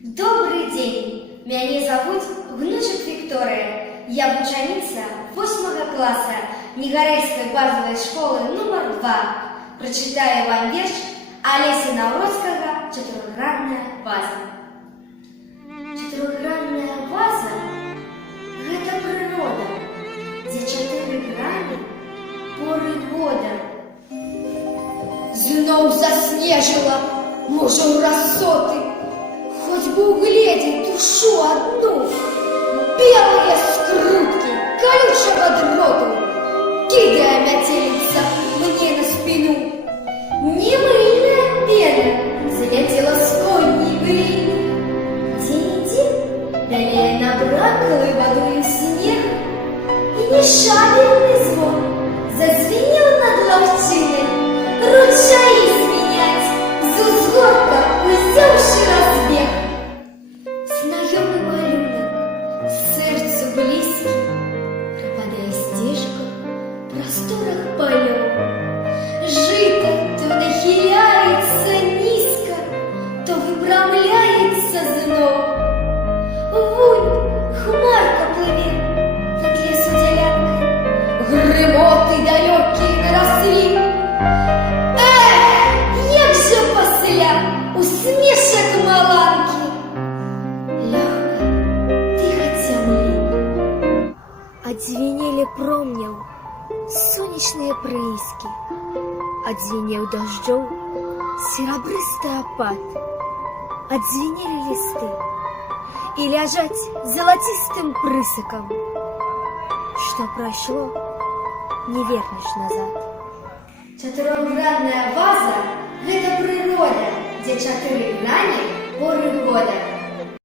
Добрый день! Меня зовут Гнушек Виктория. Я вученица 8 класса Негарельской базовой школы номер 2. Прочитаю вам вірш Олеся Навроцкого «Чатырохгранная ваза». Чатырохгранная ваза – гэта прырода, дзе 4 грані поры года. Зноў заснежила, можа ў расоты, хоть бы угледзець душу одну. Белые скрутки колючего дроту, кидая метелица мне на спину. Немыльная пена залетела с коней глины. День-день далее набракали водою снег, и нешабельный звон зазвенел над ловчиной. Ручаи звенять, з узгорка узявши разбег. Знайомый малюнок, сердцу близкий, пропадая стежка в просторах полев. Жито то нахиляется низко, то выпрямляется зно. Вунь, хмарка плывет над лесу делянкой. Грымоты далекие наросли. Як же пасля усмешак маланки. Лёгка, тихо зямли. Отзвенели промняў сонечныя прыіскі, отзвенеў дождёў серабрысты апад, отзвенели листы и ляжаць золотистым прысыкам. Что прошло, не вернешь назад. Чатырохгранная ваза – гэта прырода, дзе 4 грані поры